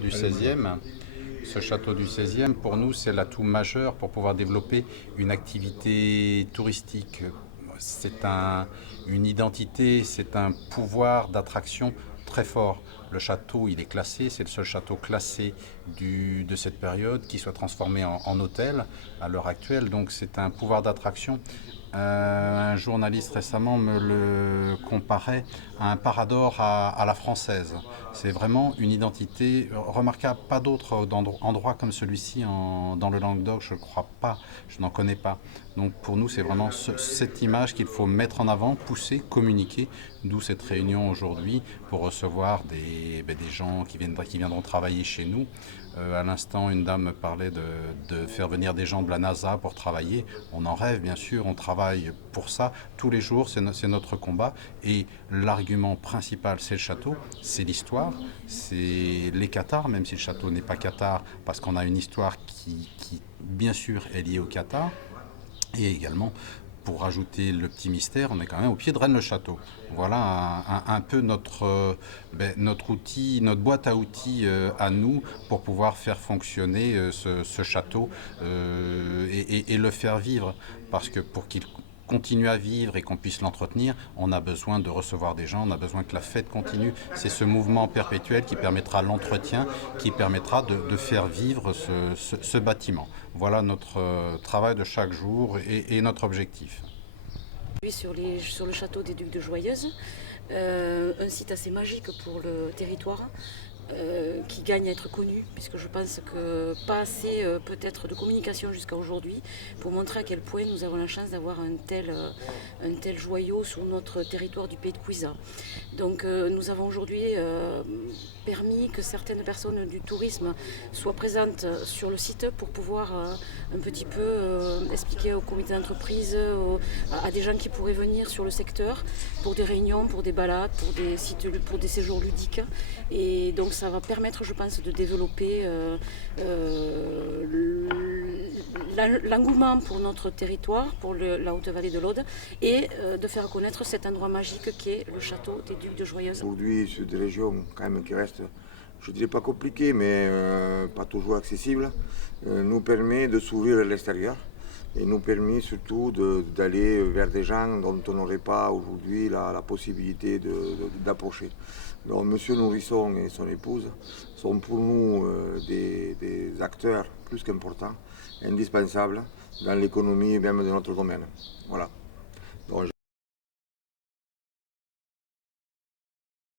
Du 16e. Ce château du 16e, pour nous, c'est l'atout majeur pour pouvoir développer une activité touristique. C'est une identité, c'est un pouvoir d'attraction très fort. Le château, il est classé, c'est le seul château classé de cette période qui soit transformé en hôtel à l'heure actuelle. Donc c'est un pouvoir d'attraction. Un journaliste récemment me le comparait à un parador à la française. C'est vraiment une identité remarquable. Pas d'autres endroits comme celui-ci dans le Languedoc, je ne crois pas, je n'en connais pas. Donc pour nous, c'est vraiment cette image qu'il faut mettre en avant, pousser, communiquer, d'où cette réunion aujourd'hui pour recevoir des gens qui viendront travailler chez nous. À l'instant, une dame me parlait de faire venir des gens de la NASA pour travailler. On en rêve, bien sûr, on travaille pour ça tous les jours, c'est notre combat. Et l'argument principal, c'est le château, c'est l'histoire, c'est les Qatars, même si le château n'est pas Qatar, parce qu'on a une histoire qui, bien sûr, est liée au Qatar. Et également, pour rajouter le petit mystère, on est quand même au pied de Rennes-le-Château. Voilà un peu notre outil, notre boîte à outils à nous pour pouvoir faire fonctionner ce château et le faire vivre. Parce que pour qu'il continue à vivre et qu'on puisse l'entretenir, on a besoin de recevoir des gens, on a besoin que la fête continue. C'est ce mouvement perpétuel qui permettra l'entretien, qui permettra de faire vivre ce bâtiment. Voilà notre travail de chaque jour et notre objectif. Sur le château des Ducs de Joyeuse, un site assez magique pour le territoire, qui gagne à être connu, puisque je pense que pas assez peut-être de communication jusqu'à aujourd'hui pour montrer à quel point nous avons la chance d'avoir un tel joyau sur notre territoire du pays de Couisa. Donc nous avons aujourd'hui permis que certaines personnes du tourisme soient présentes sur le site pour pouvoir un petit peu expliquer au comité d'entreprise, à des gens qui pourraient venir sur le secteur pour des réunions, pour des balades, pour des séjours ludiques. Et donc ça va permettre, je pense, de développer l'engouement pour notre territoire, pour la Haute-Vallée de l'Aude, et de faire connaître cet endroit magique qui est le château des Ducs de Joyeuse. Aujourd'hui, c'est des régions quand même qui restent, je dirais pas compliquées, mais pas toujours accessibles, nous permet de s'ouvrir à l'extérieur et nous permet surtout d'aller vers des gens dont on n'aurait pas aujourd'hui la possibilité d'approcher. Donc Monsieur Nourrisson et son épouse sont pour nous des acteurs plus qu'importants, indispensables dans l'économie même de notre domaine. Voilà.